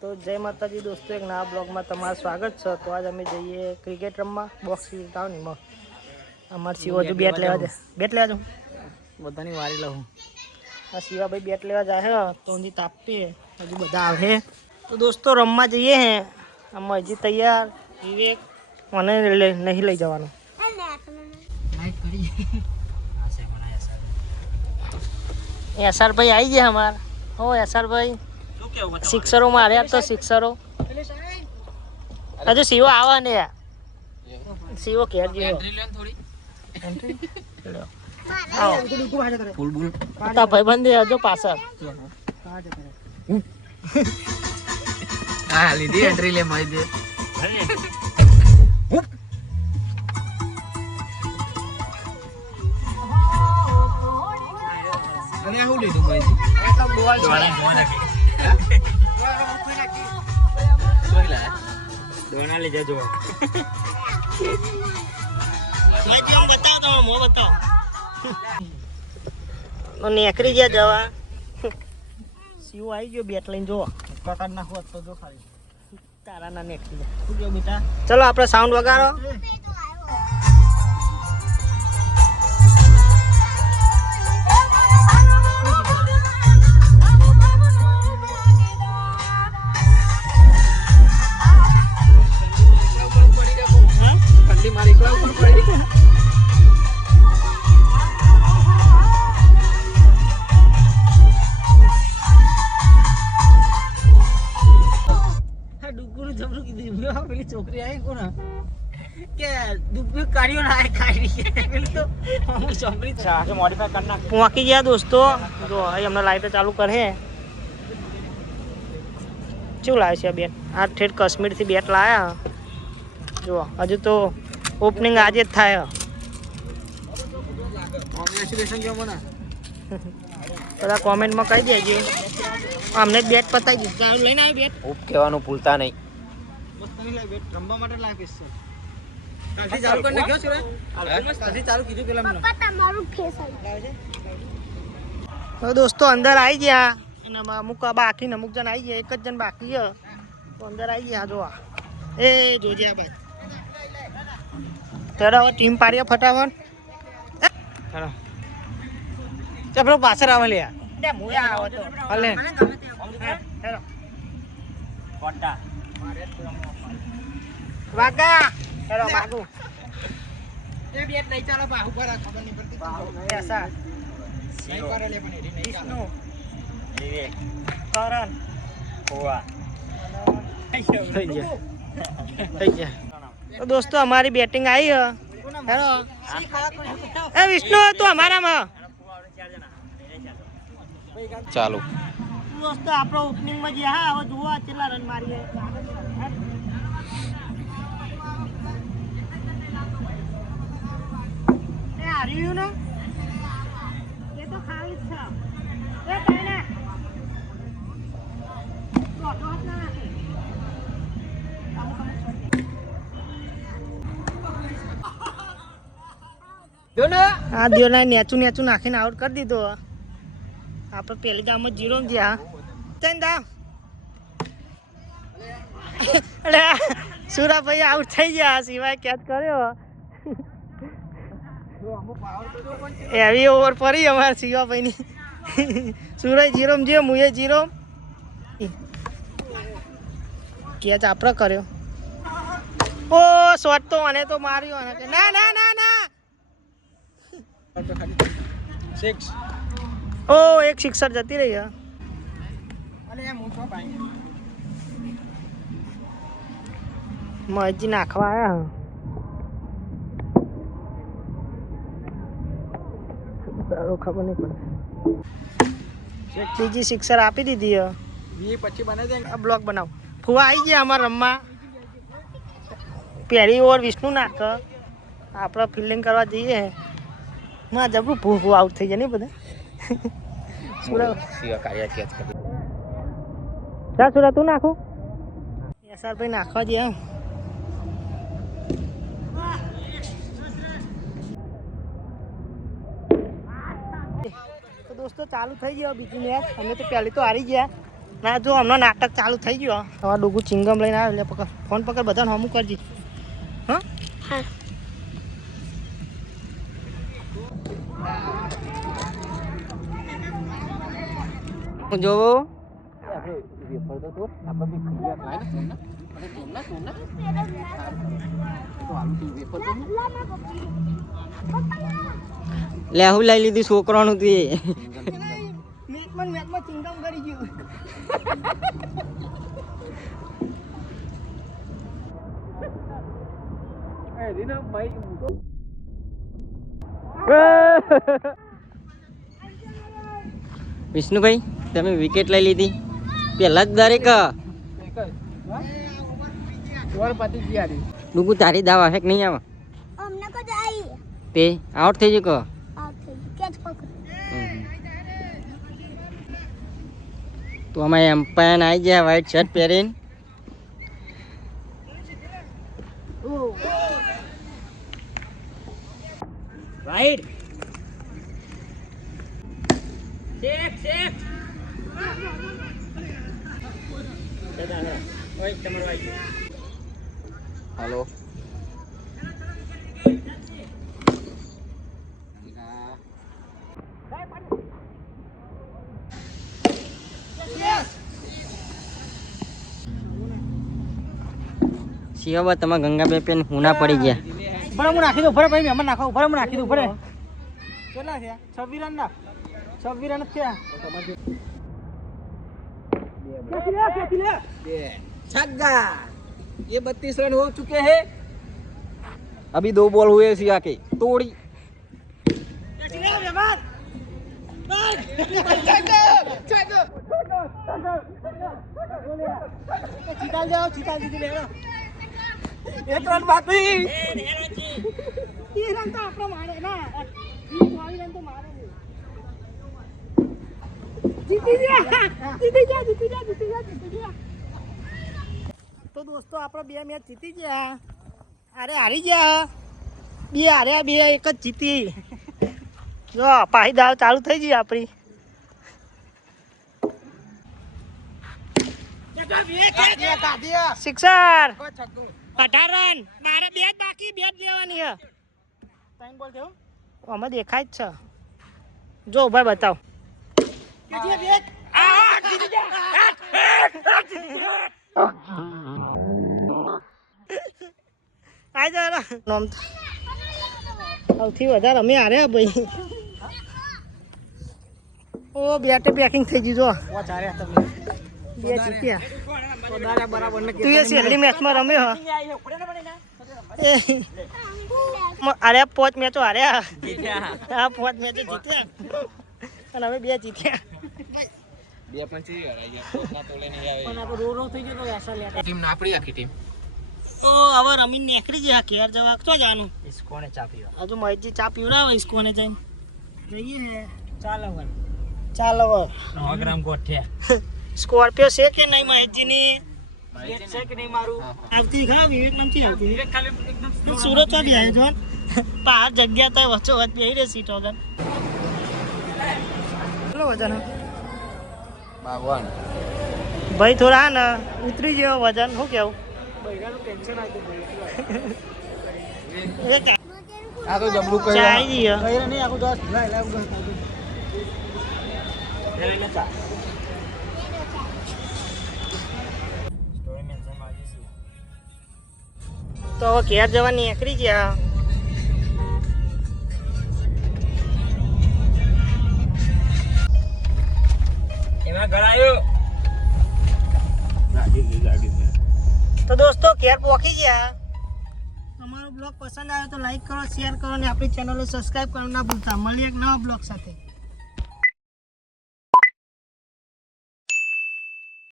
તો જય માતાજી દોસ્તો, એક નવા બ્લોગમાં તમારું સ્વાગત છે। તો આજ અમે જઈએ ક્રિકેટ રમવા બોક્સિંગ ટાઉનમાં। અમારે શિવો હજુ બેટ લેવા જાય, બેટ લેવા જાઉં બધાની વારી લઉં। આ શિવાભાઈ બેટ લેવા જાય તો હજી તાપીએ, હજુ બધા આવે। તો દોસ્તો રમવા જઈએ હે, આમાં હજી તૈયાર વિવેક મને નહીં લઈ જવાનું। એસઆર ભાઈ આવી ગયા અમારા। હો એસઆર ભાઈ સિક્સરો માર્યા તો સિક્સરો હજુ શિવો આવા ને શિવો ઘેર ગયો ભાઈ બંધ હજુ પાછળ હા લીધી એન્ટ્રી લે મારી દે અને હું લીધું મારી એ તો બોલ દોના લે જજો મેં કેમ બતાવ તો મો બતાવ નો નેકરી ગયા જવા શિવો આવી ગયો બેટ લઈને જો કાકા ના હોત તો જો ખાલી તારા ના નેકરી શું ગયો બેટા ચલો આપણે સાઉન્ડ વગાડો છોકરી આવી કોણ કે દુબી કાઢ્યો ના ખાઈ પેલી તો હું છોકરી છે મોડિફાઈ કરી નાખ પહોંચી ગયા દોસ્તો જો અહીં અમને લાઈટ ચાલુ કરે શું લાવે છે બેટ આ ઠેઠ કાશ્મીરથી બેટ લાયા જો હજુ તો ઓપનિંગ આજે જ થાય કોંગ્રેચ્યુલેશન કેવો મને બધા કોમેન્ટમાં કહી દેજો અમને જ બેટ પતાવી દીધું લઈને આવ્યો બેટ ઉપ કહેવાનું ભૂલતા નહીં રમવા માટે લાગીશ છે કાલથી ચાલુ કરીને ગયો છે કાલથી ચાલુ કીધું પેલા મને પપ્પા તમારું ફેસ આવે છે તો દોસ્તો અંદર આવી ગયા અને અમુક બાકી અમુક જણ આવી ગયા એક જ જણ બાકી છે તો અંદર આવી ગયા જો એ જોજે આ ભાઈ ત્યારે હવે ટીમ પાડીએ ફટાફટ ચાલો પેલો પાછળ આવે લે આવે તો હલે હેલો કોટા વાગા હેલો વાગુ એ બેટ નહીં ચાલો બાહુ પર ખબર નહીં પડતી એસા નહીં કરે લે પણ વિષ્ણુ વિવેક કરણ હોવા થઈ ગયા તો દોસ્તો અમારી બેટિંગ આવી હેલો એ વિષ્ણુ તું અમારામાં ચાલુ દોસ્તો આપણો ઓપનિંગમાં જે હા હવે જુઓ કેટલા રન મારીએ એ હારી ગયું ને એ તો ખાલી જ છે એ કઈ ને હા દિયોના નેચું નાખીને આઉટ કરી દીધો આપણે પહેલી દામ જીરો જ્યાં ત્રણ દામ એટલે સુરાભાઈ આઉટ થઈ ગયા સિવાય કેચ કર્યો એવી ઓવર પડી અમારા શિવાભાઈની સુરજ જીરો જે મુએ જીરો કેચ આપણે કર્યો ઓ શોટ તો મને તો માર્યો ના ના ના ના સિક્સ ઓ એક સિક્સર જતી રહી મજી નાખવા આવ્યા ખબર નહીં પડે બીજી સિક્સર આપી દીધી પછી બને બ્લોક બનાવ ફુવા આવી ગયા અમારા રમવા પહેલી ઓવર વિષ્ણુ નાખ આપણે ફિલ્ડિંગ કરવા જઈએ માં જબરું ભૂ આઉટ થઈ જાય ને બધા સુરા સુરા તું નાખું એસઆર ભાઈ નાખવા દે તો દોસ્તો ચાલુ થઈ ગયો બીજી મેચ અમે તો પહેલી તો હારી ગયા ના જો હમણાં નાટક ચાલુ થઈ ગયું તમારા ડોગું ચિંગમ લઈને આવ્યો એટલે પકડ ફોન પકડ બધાને હમું કરજી હા હા જોવો લે હું લઈ લીધું છોકરાનું તું એ મેચમાં ચિંગમ કરી ગયું વિષ્ણુભાઈ તમે વિકેટ લઈ લીધી પેલા જ દરેક ડુગુ તારી દાવ આવે કે નહીં આવે અમને કો જાય તે આઉટ થઈ ગયું કેચ પકડ તો અમે એમ્પાયર આવી ગયા વ્હાઈટ શર્ટ પહેરીને વાઈટ હાલો શિવાબા તમે ગંગાબે પેન હુના પડી ગયા ભરે હું નાખી દઉં ભરે ભાઈ મહેમાન નાખો ભરે હું નાખી દઉં ભરે કેટલા થયા 26 રન ના 26 રન થયા छक्का ये 32 रन हो चुके हैं अभी 2 बॉल हुए सिया के तोड़ी छिताल दीजिए ले एक रन बाकी 30 रन तो आपने मारे ना 20 रन तो मारे जीती ગયા તો દોસ્તો આપણે 2 મેચ જીતી ગયા અરે હારી ગયા બે હાર્યા બે એક જ જીતી જો પાહી દાવ ચાલુ થઈ ગઈ આપણી સિક્સર 18 રન મારે 2 જ બાકી 2 જ લેવાની છે 3 બોલ થયો અમે દેખાય જ છે જો ભાઈ બતાવ સૌથી વધારે અમે હાર્યા ભાઈ ઓ બેટે પેકિંગ થઈ ગયું જો બે જીત્યા તું એ છેલ્લી મેચમાં રમ્યો અરે 5 મેચો હાર્યા હા 5 મેચો જીત્યા અને અમે 2 જીત્યા તો હવે રમીને નીકળી ગયા ઘેર જવા તો જવાનું ઇસ્કોને ચા પીવા હજુ મહેશજી ચા પીવડાવે ઇસ્કોને જઈને જઈએ હે ચાલો 9 ગ્રામ ગોઠ્યા સ્કોર્પિયો છે કે નહીં મહેશજીની છે કે નહીં મારું આવતી ખા વિવેક નામથી આવતી વિવેક ખાલી એકદમ સુરત આવી આવ્યો જોન પહાડ જગ્યા તો વચ્ચો વચ્ચ બેહી રહે સીટ વગર કેટલો વજન ભાઈ થોડા ને ઉતરી જેવો વજન શું કેવું ટેન્શન આ તો જબલું કઈ ચાઈ ગયો નહીં આખું દોસ્ત તો હવે ઘેર જવા નીકળી ગયા એમાં ઘર આવ્યો તો દોસ્તો ઘેર પહોંચી ગયા અમારો બ્લોગ પસંદ આવ્યો તો લાઈક કરો શેર કરો અને આપણી ચેનલને સબસ્ક્રાઈબ કરવાનું ના ભૂલતા મળીએ એક નવા બ્લોગ સાથે